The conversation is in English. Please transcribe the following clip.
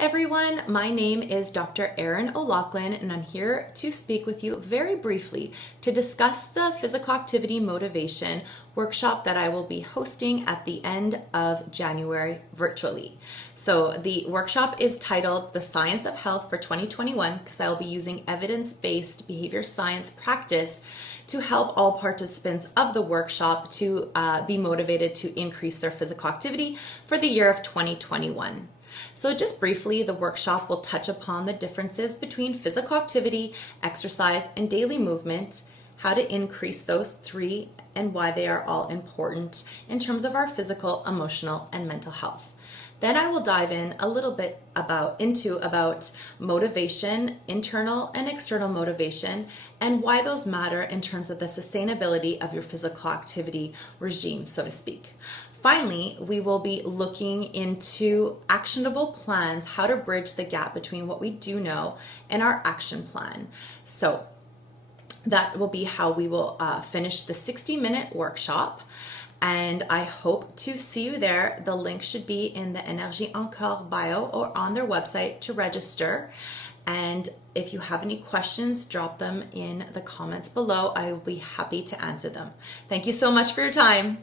everyone, my name is Dr. Erin O'Loughlin and I'm here to speak with you very briefly to discuss the physical activity motivation workshop that I will be hosting at the end of January virtually. So the workshop is titled The Science of Health for 2021 because I will be using evidence-based behavior science practice to help all participants of the workshop to be motivated to increase their physical activity for the year of 2021. So just briefly, the workshop will touch upon the differences between physical activity, exercise, and daily movement, how to increase those three, and why they are all important in terms of our physical, emotional, and mental health. Then I will dive in a little bit about motivation, internal and external motivation, and why those matter in terms of the sustainability of your physical activity regime, so to speak. Finally, we will be looking into actionable plans, how to bridge the gap between what we do know and our action plan. So that will be how we will finish the 60-minute workshop. And I hope to see you there. The link should be in the Énergie Encore bio or on their website to register. And if you have any questions, drop them in the comments below. I will be happy to answer them. Thank you so much for your time.